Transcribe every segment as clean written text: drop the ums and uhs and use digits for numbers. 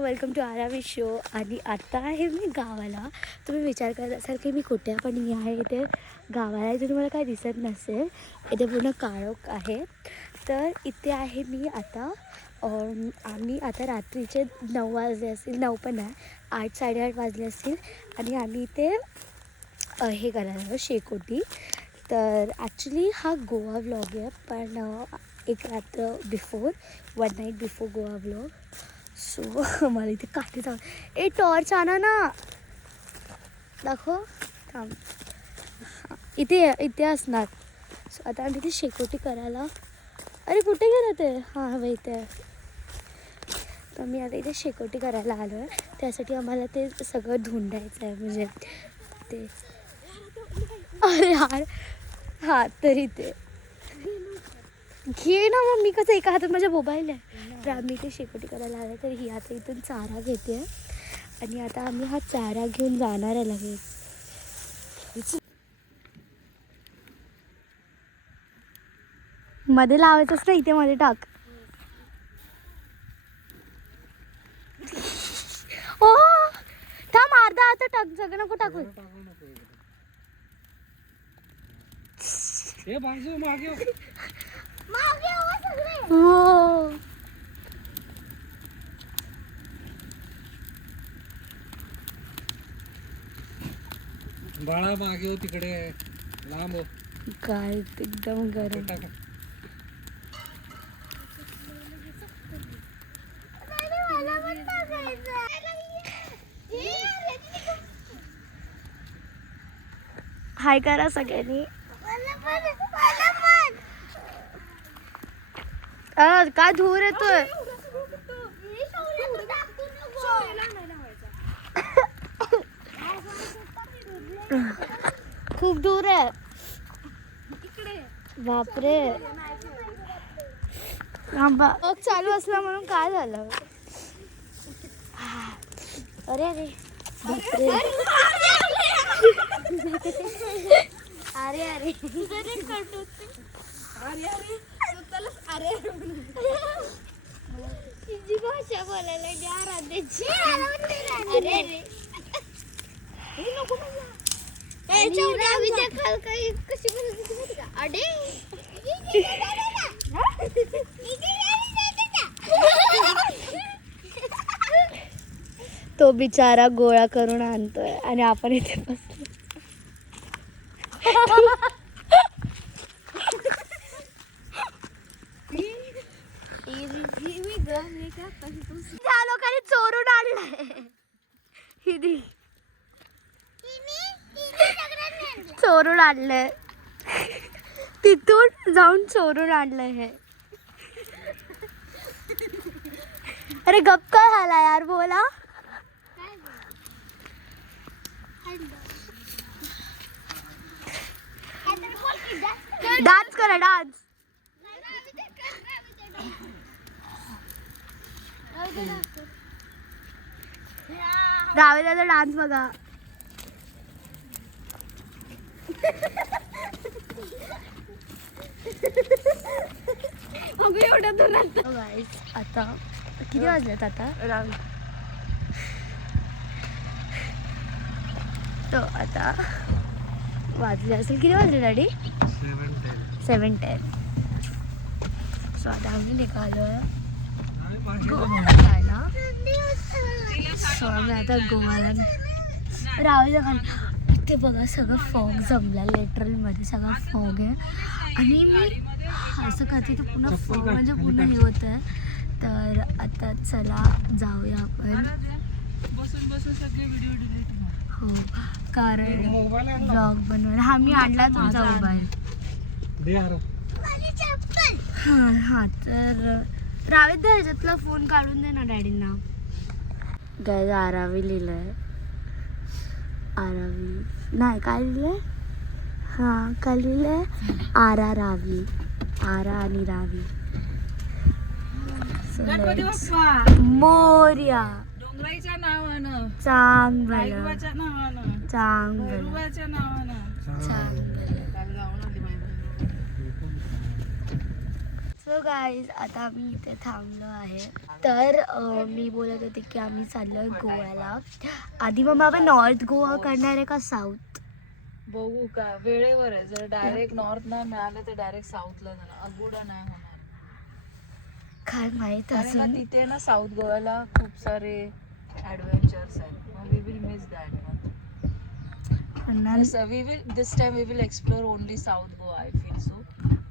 Welcome to आरावी show. आणि आता आहे मी गावाला. तुम्ही विचार करत असाल की मी कुठे पण मी आहे इथे गावाला. इथे तुम्हाला काय दिसत नसेल, इथे पूर्ण काळोख आहे. तर इथे आहे मी आता. आम्ही आता रात्रीचे 9 वाजले असतील, 9 पण नाही, 8 साडेआठ वाजले असतील. आणि आम्ही इथे हे करायला शेकोटी. तर ॲक्च्युली हा गोवा व्लॉग आहे, पण एक रात्र before, 1 night before Goa vlog. So मला इथे काठी जाऊ. टॉर्च आणा ना, दाखव. थांब, इथे असणार. सो आता आम्ही इथे शेकोटी करायला. अरे कुठे गेलं ते? हां हवं इथे. तर मी आता इथे शेकोटी करायला आलो आहे. त्यासाठी आम्हाला ते सगळं धुंडायचं आहे, म्हणजे ते. अरे यार, हां तरी ते घे ना. मग मी कसं एका हातात माझ्या मोबाईल आहे. तर आम्ही इथे शेकोटी करायला आलो. तर ही आता इथून चारा घेते आहे आणि आता आम्ही हा चारा घेऊन जाणार आहे लगेच. मध्ये लावायचंच ना, इथे मध्ये टाक. ओ थांब, अर्धा आता टाक, सगळं नको टाकू. हो बाळा मागे हो, तिकडे लांब हो. काय एकदम गरम. हाय करा सगळ्यांनी. काय धूर येतोय. खूप दूर आहे. बापरे. चालू असला म्हणून काय झालं. अरे अरे बापरे. अरे अरे भाषा बोलायला तो बिचारा गोळा करून आणतोय आणि आपण इथे बसलो. त्या लोकांनी चोरून आणलंय. चोरून आणलंय, तिथून जाऊन चोरून आणलंय हे. अरे गप काय झाला यार, बोला. डान्स करा, डान्स. रावेदाचा डान्स बघा. आता किती वाजलेत आता? तो आता वाजले असेल, किती वाजले डॅडी? 7:10. सो आता आम्ही निघालोय गोव्याला. सो आम्ही आता गोव्याला रावेला खाली. इथे बघा सगळं फॉग जमला, लिटरलमध्ये सगळं फॉग आहे. आणि मी असं करते तर पुन्हा फॉग म्हणजे पुन्हा हे होतं आहे. तर आता चला जाऊया आपण. हो, कारण ब्लॉग बनवायला. हा मी आणला तुमचा मोबाईल. हां हां, तर रावेत दे, ह्याच्यातला फोन काढून दे ना डॅडींना. गाय आरावी लिहिलं आहे. आरावी नाही, काय लिहिलं आहे? हां काय लिहिलं आहे? आरा रावी. आरा आणि रावी. मोर्या. डोंगराईच्या नावानं, चांगलं रायगडाच्या नावानं, चांगलं भैरवाच्या नावानं. चांगलं. सो गाईज आता आम्ही इथे थांबलो आहे. तर मी बोलत होते की आम्ही चाललोय गोव्याला. आधी मग आपण नॉर्थ गोवा करणार आहे का साऊथ? बघू का वेळेवर आहे. जर डायरेक्ट नॉर्थ नाही मिळालं तर डायरेक्ट साऊथला जाणार. अगोडा नाही होणार. काय माहित कारण का असून तिथे ना साऊथ गोव्याला खूप सारे ॲडव्हेंचर्स आहेत. मग we will miss that one. This time we will explore only South Goa. I feel so.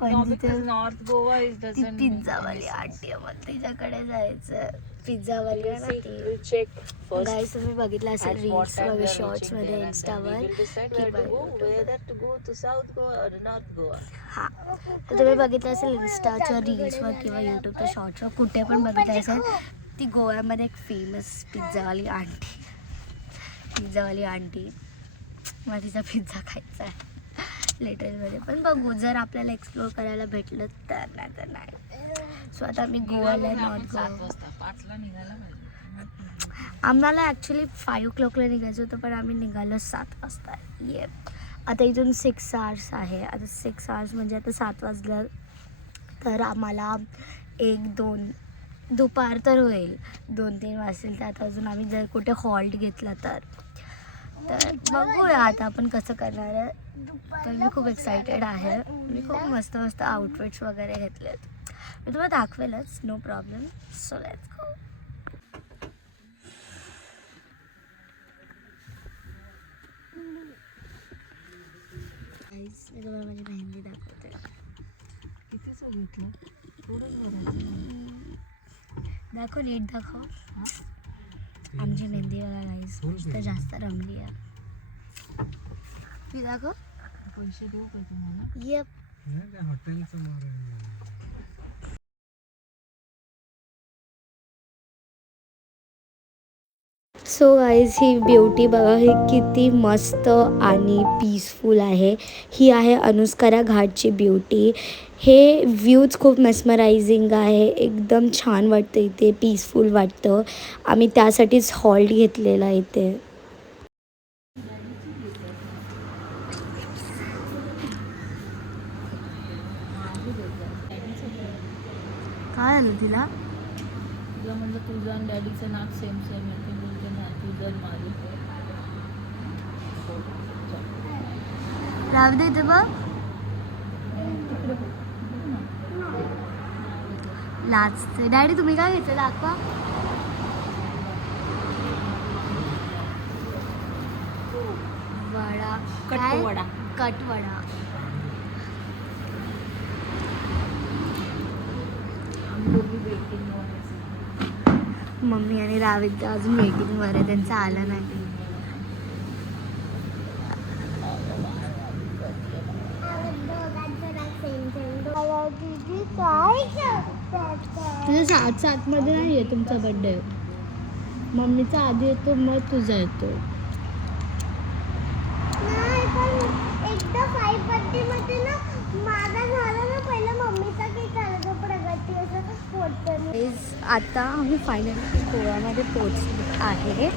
पण No, तिथे because North Goa is ती doesn't. पिझ्झावाली आंटी आहे, मग तिच्याकडे जायचं. पिझ्झावाली आहे ना ती. We'll check first. गाईज तुम्ही बघितलं असेल At what reels time we वगैरे are शॉर्ट्स reaching मध्ये there and then we इंस्टावर will decide की whether to go to South Goa or North Goa. हा तर तुम्ही बघितलं असेल इन्स्टाच्या रील्सवर किंवा यूट्यूबच्या शॉर्ट्सवर कुठे पण बघितलं असेल ती गोव्यामध्ये एक फेमस पिझ्झावाली आंटी. मला तिचा पिझ्झा खायचा आहे लिटरमध्ये. पण बघू जर आपल्याला एक्सप्लोर करायला भेटलं तर, नाही तर नाही. सो आता आम्ही गोव्याला नॉर्थ गोवा. 7 वाजता 5 ला निघायला पाहिजे. आम्हाला ॲक्च्युली 5 o'clockला निघायचं होतं पण आम्ही निघालो 7 वाजता. ये आता इथून 6 hours आहे. आता 6 hours म्हणजे आता 7 वाजलं तर आम्हाला 1-2 दुपार तर होईल. 2-3 वाजतील. त्यात अजून आम्ही जर कुठे हॉल्ट घेतला तर बघूया आता आपण कसं करणार आहे. तर मी खूप एक्सायटेड आहे. मी खूप मस्त मस्त आउटफिट्स वगैरे घेतलेत. मी तुम्हाला दाखवेलच, no problem. So let's go. मी तुम्हाला माझी मेहंदी दाखवते. कितीच घेतलं? थोडंच भरायचं. दाखव, नीट दाखव. आमची मेहंदी बघा गाईस, तर जास्त रमली आहे. मी दाखव. पैसे देऊ का तुम्हाला? येप. सो गाईज ही ब्युटी बघा, ही किती मस्त आणि पीसफुल आहे. ही आहे अनुस्करा घाटची ब्युटी. हे व्ह्यूज खूप मेस्मरायझिंग आहे. एकदम छान वाटतं इथे, पीसफुल वाटतं. आम्ही त्यासाठीच हॉल्ट घेतलेला इथे. काय आलं तिला? तुला म्हणजे तुझं आणि डॅडीचं नाक सेम सेम आहे. ते बोलते ना तुझं आणि माझं. राहू दे इथे बघ. लाजते. डॅडी तुम्ही काय घेतलं दाखवा. वडा. काय? कटवडा. कटवडा. मम्मी आणि रावित अजून वेटिंगवर आहे, त्यांचं आलं नाही. तुझ्या 7-7 नाही आहे तुमचा बड्डे. मम्मीचा आधी येतो मग तुझा येतो. एकदा 5 बर्थडे मध्ये ना माझा झाला ना, पहिला मम्मीचा केक आला तो प्रगती असं फोटो. आता आम्ही फायनली गोव्यामध्ये पोहोचलो आहे.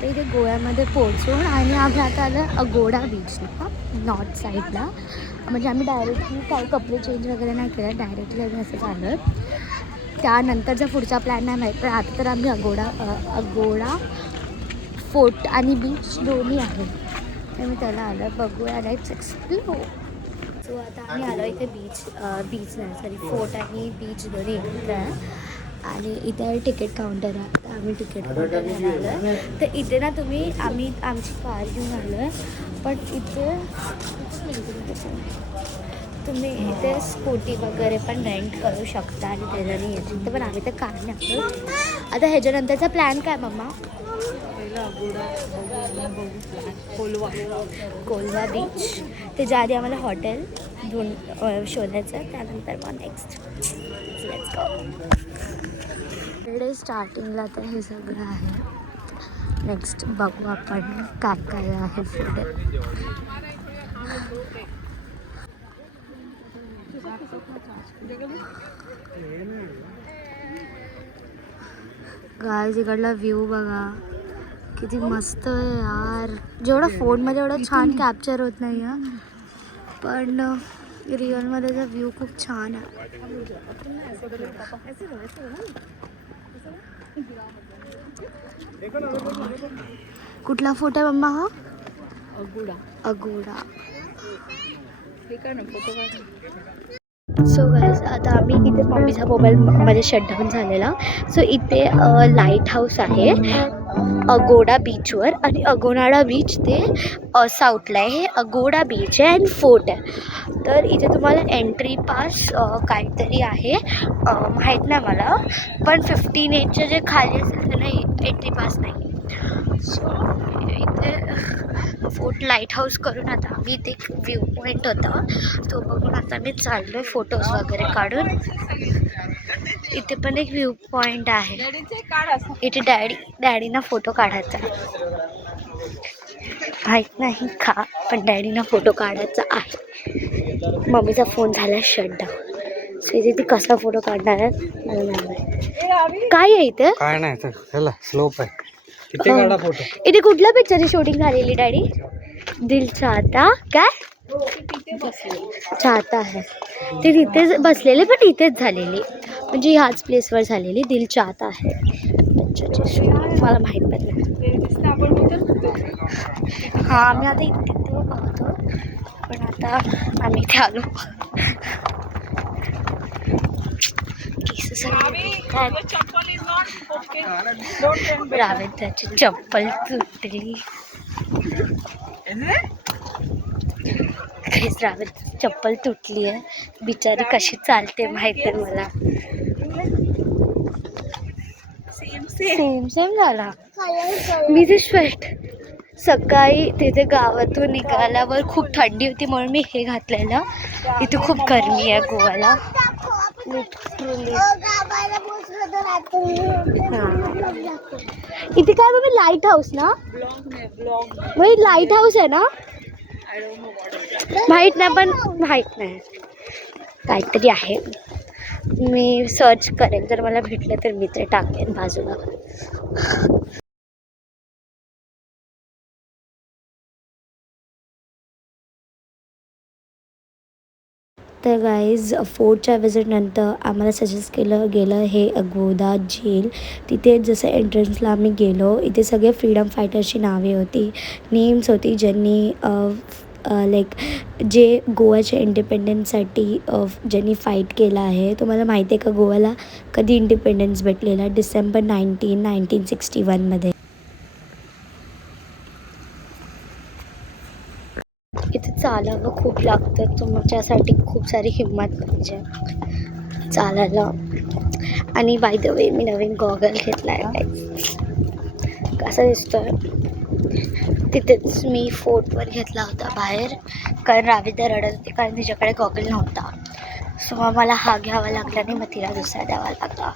तर इथे गोव्यामध्ये पोहोचून आणि आम्ही आता आलं अगोडा बीचला, नॉर्थ साईडला. म्हणजे आम्ही डायरेक्टली काही कपडे चेंज वगैरे नाही केलं, डायरेक्टली आम्ही असं झालं. त्यानंतरचा पुढचा प्लॅन नाही माहीत, पण आता तर आम्ही अगोडा फोर्ट आणि बीच दोन्ही आहे. तर मी त्याला आलं. बघूया, लेट्स एक्सप्लोर. सो आता आम्ही आलो इथे बीच नाही सॉरी फोर्ट आणि बीच दोन्ही एकत्र आहे. आणि इथे तिकीट काउंटर आहे. तर आम्ही तिकीट काउंटरला आलो आहे. तर इथे ना आम्ही आमची कार घेऊन आलो आहे. पण इथे तुम्ही इथे स्कूटी वगैरे पण रेंट करू शकता आणि त्याच्याने येते. तर पण आम्ही तर कार नाही आलो. आता ह्याच्यानंतरचा प्लॅन काय मम्मा? कोलवा बीच. त्याच्या आधी आम्हाला हॉटेल शोधायचं. त्यानंतर मग नेक्स्ट लेट्स गो. इकडे स्टार्टिंगला तर हे सगळं आहे. नेक्स्ट बघू आपण काय काय आहे पुढे. गाईज इकडला व्ह्यू बघा किती मस्त आहे यार. जेवढं फोनमध्ये एवढं छान कॅप्चर होत नाही आहे, पण रिअलमध्येचा व्ह्यू खूप छान आहे. कुठला फोटो आहे मम्मा हा? अगोडा. सो गाईज आता आम्ही इथे मम्मीचा मोबाईलमध्ये शटडाऊन झालेला. सो इथे लाईट हाऊस आहे अगोडा बीचवर आणि अगोनाडा बीच ते साऊथला आहे. हे अगोडा बीच आहे आणि फोर्ट आहे. तर इथे तुम्हाला एंट्री पास काहीतरी आहे माहीत नाही मला, पण 15 एजचे जे खाली असेल त्यांना एंट्री पास नाही. सो इथे फोर्ट लाईट हाऊस करून आता आम्ही इथे एक व्ह्यू पॉईंट होता तो बघून आता मी चाललो आहे फोटोज वगैरे काढून. इथे पण एक व्ह्यू पॉईंट आहे. इथे डॅडीना फोटो काढायचा माहीत नाही का, पण डॅडीना फोटो काढायचा आहे. मम्मीचा फोन झाला शटडाऊन. सो इथे ती कसा फोटो काढणार आहे मला नाही. काय आहे इथे? काय नाही तर स्लोप आहे तिथे काढा फोटो. इथे कुठल्या पिक्चरची शूटिंग झालेली डॅडी? दिल चाहता काय चाहता है ते तिथेच बसलेले, पण इथेच झालेली म्हणजे ह्याच प्लेसवर झालेली दिल चाहता है पिक्चरची शूटिंग. मला माहीत पण नाही. हां आम्ही आता इथे पाहतो, पण आता आम्ही इथे आलो. रावेदाची चप्पल तुटली. रावेदाची चप्पल तुटली आहे बिचारी, कशी चालते माहिती आहे मला. सेम झाला. मी ते सकाळी तिथे गावातून निघाल्यावर खूप थंडी होती म्हणून मी हे घातलेलं. इथे खूप गरमी आहे गोव्याला लिटरली. इथे काय बाबा लाईट हाऊस ना, लाईट हाऊस आहे ना, माहीत नाही पण माहीत नाही काहीतरी आहे. मी सर्च करेन, जर मला भेटलं तर मी ते टाकेन बाजूला. तर गाईज फोर्टच्या विजिटनंतर आम्हाला सजेस्ट केलं गेलं हे अगोदा जेल. तिथे जसं एंट्रन्सला आम्ही गेलो, इथे सगळे फ्रीडम फायटर्सची नावे होती, नेम्स होती, ज्यांनी लाईक जे गोव्याच्या इंडिपेंडन्ससाठी ज्यांनी फाईट केलं आहे. तुम्हाला माहिती आहे का गोव्याला कधी इंडिपेंडन्स भेटलेला? डिसेंबर 1961मध्ये. इथे चालावं खूप लागतं, तुमच्यासाठी खूप सारी हिंमत पाहिजे चालायला. आणि by the way me Naveen goggle घेतला आहे. कसा दिसतोय? तिथेच मी फोर्टवर घेतला होता बाहेर, कारण राविदा रडत होती कारण तिच्याकडे गॉगल नव्हता. सो मग मला हा घ्यावा लागला नाही, मग तिला दुसरा द्यावा लागला.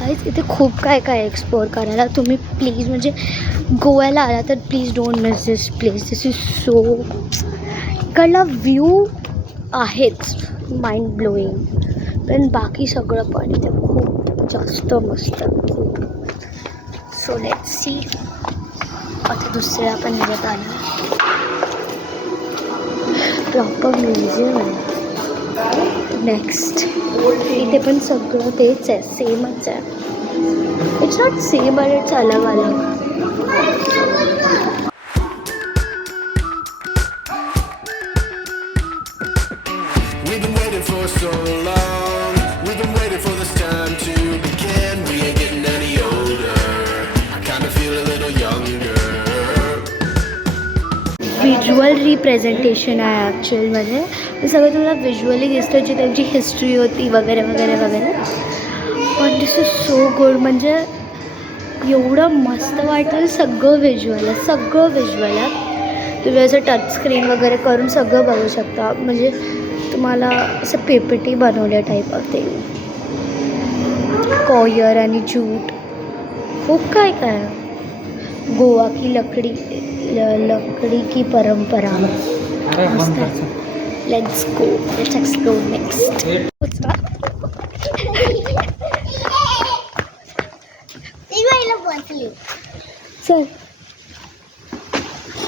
गाईज इथे खूप काय एक्सप्लोअर करायला. तुम्ही प्लीज म्हणजे गोव्याला आला तर please don't miss this place. This is so, इकडला व्ह्यू आहेच माइंड ब्लोईंग, पण बाकी सगळं पण इथे खूप जास्त मस्त खूप. So let's see. आता दुसऱ्या पण निघत आलं. प्रॉपर म्युझियम आहे. नेक्स्ट इथे पण सगळं तेच आहे, सेमच आहे. It's not same but it's अलग अलग. We've been waiting for so long. We've been waiting for this time to begin. We ain't getting any older. I kind of feel a little younger. Visual representation आहे ॲक्च्युअलमध्ये. हे सगळं तुम्हाला visually दिसतं, जी त्यांची history होती वगैरे वगैरे वगैरे. पण दिस इज सो गुड. म्हणजे एवढं मस्त वाटेल. सगळं व्हिज्युअल आहे, सगळं व्हिज्युअल आहे. तुम्ही असं टच स्क्रीन वगैरे करून सगळं बघू शकता. म्हणजे तुम्हाला असं PPT बनवल्या टाईप होते. कॉयर आणि जूट, खूप काय काय. गोवा की लकड़ी की परंपरा. मस्त. Let's go, let's explore next. चल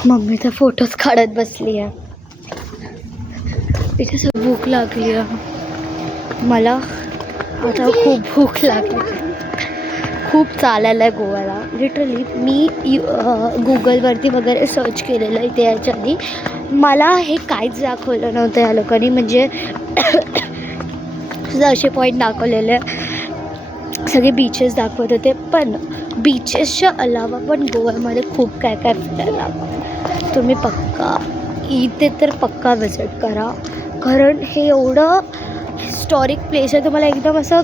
मम्मीचा फोटोच काढत बसली आहे. इथे असं भूक लागली आहे मला. आता खूप भूक लागली. खूप चालायला आहे गोव्याला लिटरली. मी गुगलवरती वगैरे सर्च केलेलं इथे याच्या आधी. मला हे काहीच दाखवलं नव्हतं या लोकांनी. म्हणजे असे पॉईंट दाखवलेले, सगळे बीचेस दाखवत होते. पण बीचेसच्या अलावा पण गोव्यामध्ये खूप काय काय फिरायला. तुम्ही पक्का इथे तर पक्का विजिट करा. कारण हे एवढं हिस्टॉरिक प्लेस आहे. तुम्हाला एकदम असं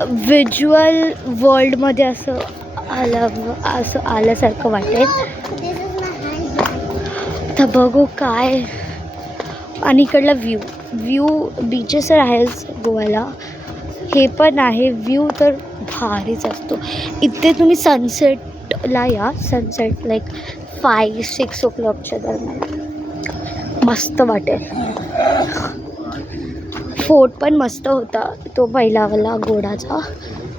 व्हिज्युअल वर्ल्डमध्ये असं आल्यासारखं वाटेल. तर बघू काय. आणि इकडला व्ह्यू बीचेस तर आहेच गोव्याला, हे पण आहे. व्ह्यू तर भारीच असतो इथे. तुम्ही सनसेटला या. सनसेट लाईक 5-6 o'clockच्या दरम्यान मस्त वाटेल. फोर्ट पण मस्त होता तो पहिलावाला घोडाचा.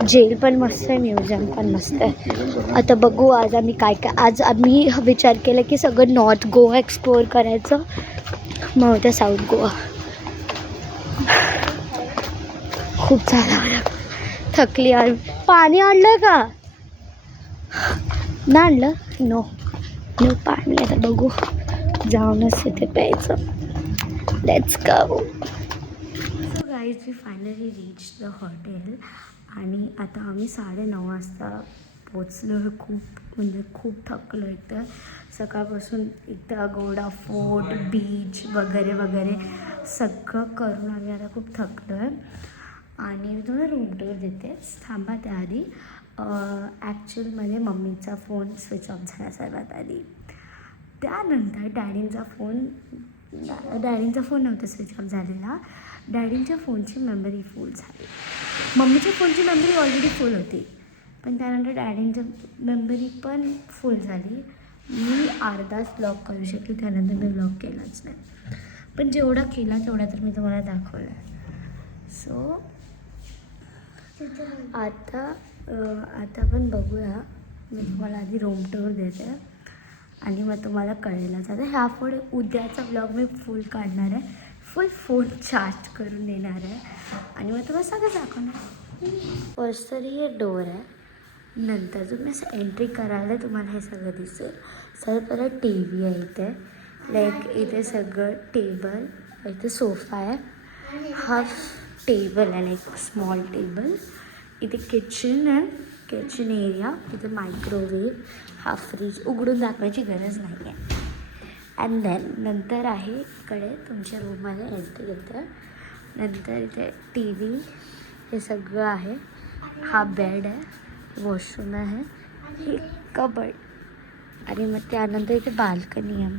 जेल पण मस्त आहे. म्युझियम पण मस्त आहे. आता बघू आज आम्ही काय काय. आज आम्ही विचार केला की सगळं नॉर्थ गोवा एक्सप्लोअर करायचं, मग होतं साऊथ गोवा. खूप चालावं थकली यार. पाणी आणलं का? नाही आणलं? नो पाणी. आता बघू जाऊनच इथे प्यायचं. Let's go. So guys we finally reach the hotel. आणि आता आम्ही 9:30 वाजता पोचलो. खूप थकलो. एकतर सकाळपासून एकदा गोडा फोर्ट बीच वगैरे वगैरे सगळं करून आम्ही आता खूप थकलो आहे. आणि मी तुम्हाला रूम टूर देतेच, थांबा त्याआधी. ॲक्च्युअलमध्ये मम्मीचा फोन स्विच ऑफ झाला सर्वात आधी. त्यानंतर डॅडींचा फोन नव्हता स्विच ऑफ झालेला. डॅडींच्या फोनची मेमरी फुल झाली. मम्मीच्या फोनची मेमरी ऑलरेडी फुल होती, पण त्यानंतर डॅडींची मेमरी पण फुल झाली. मी अर्धाच ब्लॉक करू शकली, त्यानंतर मी ब्लॉक केलाच नाही. पण जेवढा केला तेवढा तर मी तुम्हाला दाखवला. सो आता पण बघूया. मी तुम्हाला आधी रूम टूर देते आणि मग तुम्हाला कळेलच. आता ह्या पुढे उद्याचा ब्लॉग मी फुल काढणार आहे. फुल फोन चार्ज करून देणार आहे आणि मग तुम्हाला सगळं दाखवणार. फर्स्ट तरी हे डोअर आहे. नंतर तुम्ही असं एंट्री करायला तुम्हाला हे सगळं दिसेल. सर परत टी व्ही आहे इथे. लाईक इथे सगळं टेबल, इथे सोफा आहे. हा टेबल आहे लाईक स्मॉल टेबल. इथे किचन आहे, किचन एरिया. इथे मायक्रोवेव्ह, हा फ्रीज उघडून दाखवायची गरज नाही आहे. अँड देन नंतर आहे इकडे तुमच्या रूममध्ये एंट्री येतं. नंतर इथे टी व्ही हे सगळं आहे. हा बेड आहे, वॉशरूम आहे, ही कबड. आणि मग त्यानंतर इथे बाल्कनी आहे.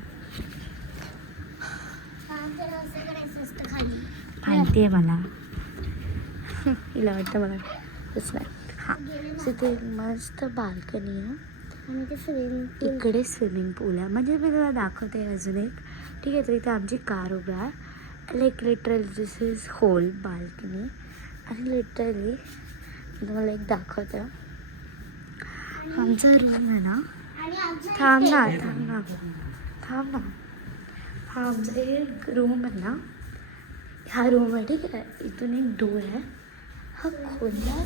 माहिती आहे मला, हिला वाटतं मला तसं नाही. हां, इथे मस्त बाल्कनी आहे. आणि ते स्विमिंग इकडे स्विमिंग पूल आहे. म्हणजे मी तुला दाखवते अजून एक. ठीक आहे, तर इथे आमची कार उभी आहे. Like literally this is whole balcony. आणि लिटरली तुम्हाला एक दाखवते. आमचा रूम आहे ना, थांब ना. हा आमचा एक रूम आहे ना, हा रूम आहे. ठीक आहे, इथून एक डोर आहे. हा खोलला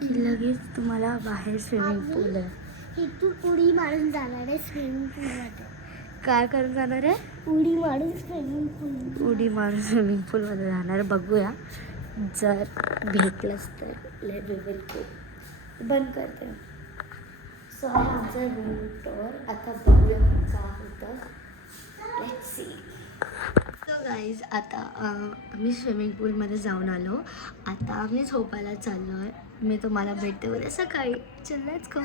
की लगेच तुम्हाला बाहेर स्विमिंग पूल आहे. इथून उडी मारून जाणार आहे स्विमिंग पूलमध्ये. काय करून जाणार आहे? उडी मारून स्विमिंग पूलमध्ये जाणार. बघूया जर भेटलंच तर वी विल गो. बंद करते. सो हा आमचा रूम टूर. आता बघूया काय होतं. Let's see. सो गाईज आता आम्ही स्विमिंग पूलमध्ये जाऊन आलो. आता आम्ही झोपायला चाललो आहे. मी तुम्हाला भेटते उद्या सकाळी. चल लेट्स गो.